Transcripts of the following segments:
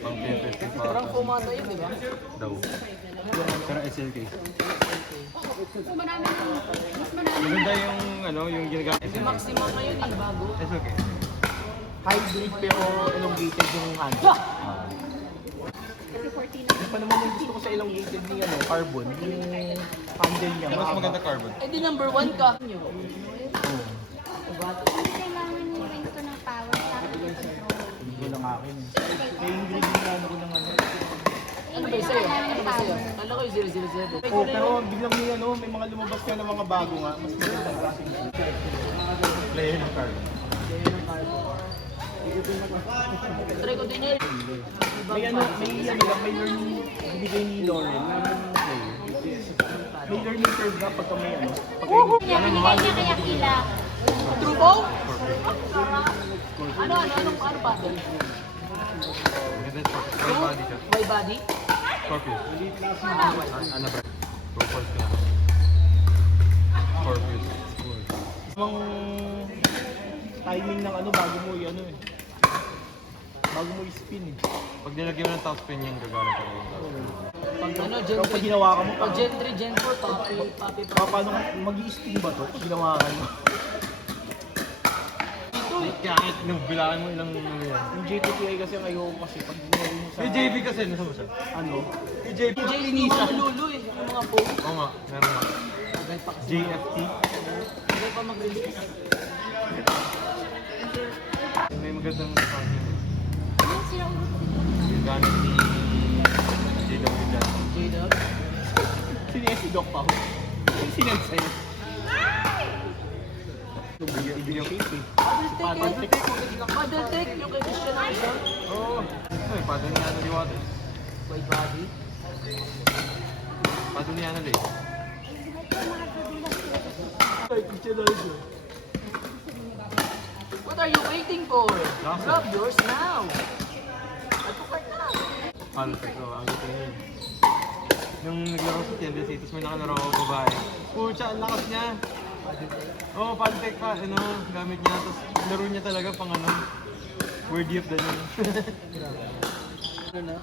Pang testing pa. Parang pumata yun, di ba? Daw. Pero SLK. So marami na, mas marami. Maganda yung ano, yung ginagamit. Yung maximum ngayon eh, bago. SLK. Hybrid pero elongated yung handle. Kasi 14 na. Yung pa naman yung gusto ko sa elongated ni ano, carbon, yung handle niya. Mas maganda carbon. Eh di number 1 ka. Hindi kailangan yung rin ko ng power sa akin yung control. Hindi lang akin. May ingredient na ano ko ng ano. Ano ba sa'yo? Ano ba sa'yo? Ano ko yung 007? Oh, pero biglang may ano, may mga lumabas ka ng mga bago nga. Mas maganda kasi. Player ng carbon. Try ko din yun. May ano, may learning binigay ni Lauren na may learning curve na pagka may ano. Kaya binigay niya kaya kila. True ball? Ano pa? Maganda yung Scorpius. Wide body siya. My body? Scorpius. Ano ba? Propose ka. Scorpius. Ang timing ng ano bago mo y ano eh. Bago mo i-spin eh. Pag nilagyan mo ng top spin yung gagana ka rin. Pag ano, Gen Pero 3. pag ginawa ka mo, Pag Gen 3, Gen 4, papi pa. paano ka mag-i-spin ba to? Pag ginawa ka mo. Kahit nung bilangan mo ilang ano yan. Yung JTTI kasi ang ayoko kasi pag ginawa mo sa... Yung JB kasi, nasa mo siya? Ano? Yung JB. DJ, hindi mo lulu eh. Yung mga phone. Oo nga, meron nga. Agay pa kasi. JFT. Agay pa mag-release. May magandang song yun. Yung sila ulo ko dito. Yung gamit ni JW dyan. J-Dub. Sino yan si Doc Pao? Yung sinend sa'yo. Video shape eh. Paddle take, yung kay Christian Anderson. Oo. Ay, paano niya ano di water? Wide body. Paano niya ano di? What are you waiting for? Lasa. Grab yours now. Advocate na. Palpek, oo. Ang gusto niya. Nung naglaro sa TNT Cities, may nakalaro ako babae. Pucha, ang lakas niya. Oo, Palpek pa. Ano, gamit niya. Tapos laro niya talaga pang ano. Wordy of the name. Ano na?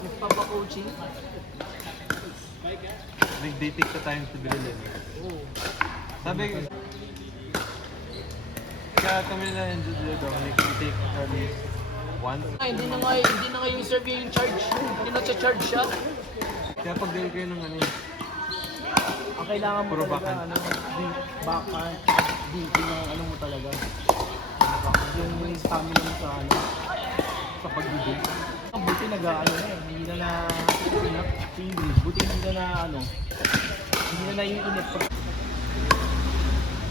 Nagpapa-coaching. Like, they take the time to build it. Oh. Sabi ko, kaya kami na yung Dominic, we take at least once. Hindi na nga yung serve yung charge. Hindi na charge siya. Kaya pag deal kayo ng ano eh. Ang kailangan mo Puro talaga, backhand. ano, backhand, dinking yung ano mo talaga. Yung stamina mo sa ano, sa pag-dibig. Ang buti nag-ano na eh, hindi na English. Buti hindi na ano, hindi na yung init pag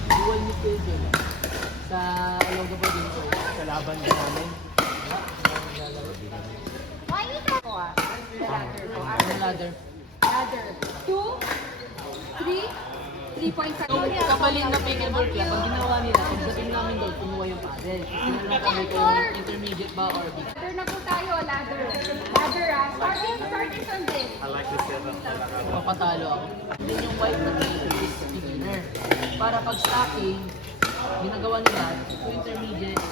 Dual ni Pedro. Sa logo pa din ko. sa laban din namin. Why ito ako ah? The ladder ko. Ano ladder? Ladder. 2, 3, 3.5. Yung kapalit na pickleball club, pag ginawa nila, pagdating namin doon, kinuha yung paddle. Tinanong kami kung intermediate ba or big. Ladder na po tayo, ladder. Ladder ah. Starting from this. Papatalo ako. Then yung white na is beginner. Para pag stacking, ginagawa nila 2 intermediate,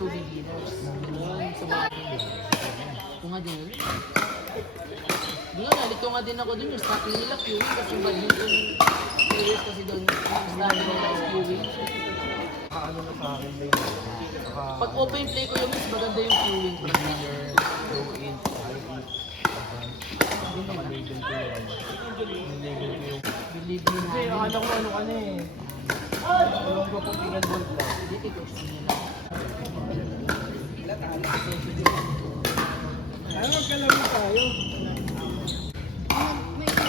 2 beginners. Ganun sa mga ito nga din. Doon nga, nalito nga din ako dun yung stacking nila, queuing. Kasi yung badminton players kasi doon, yung stacking nila is queuing. Ano na sa akin ba yun? Pag open play ko yung mas maganda yung queuing. Beginner, low in, high in, advanced. Naka-label ko yun. Nilabel ko yung... Believe me Kasi na. akala ko ano ka na eh. Alam ko kung pickleball lang. Dito ito, nila. Ano magkalaro tayo? May ito.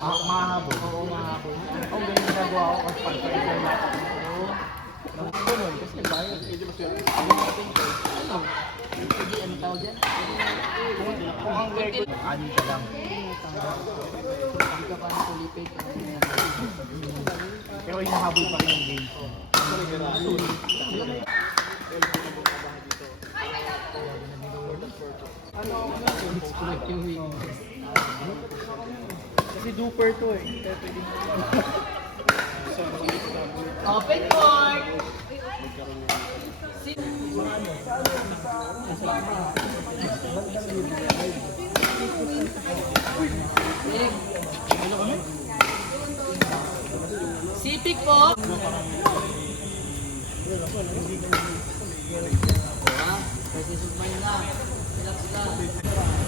Mahabol. Oo, mahabol. Ang ganyan ginagawa ko kasi pag-pickleball na. Ganun, kasi bayad. Ano? Hindi, ano tawag dyan? Kung ang record, ani ka lang. Hindi ka pa nakulipid. Pero hinahabol pa rin yung game ko. Queuing. Kasi duper to eh. Kaya pwede. Open court! Sipig po! Pwede sumay na. Sila.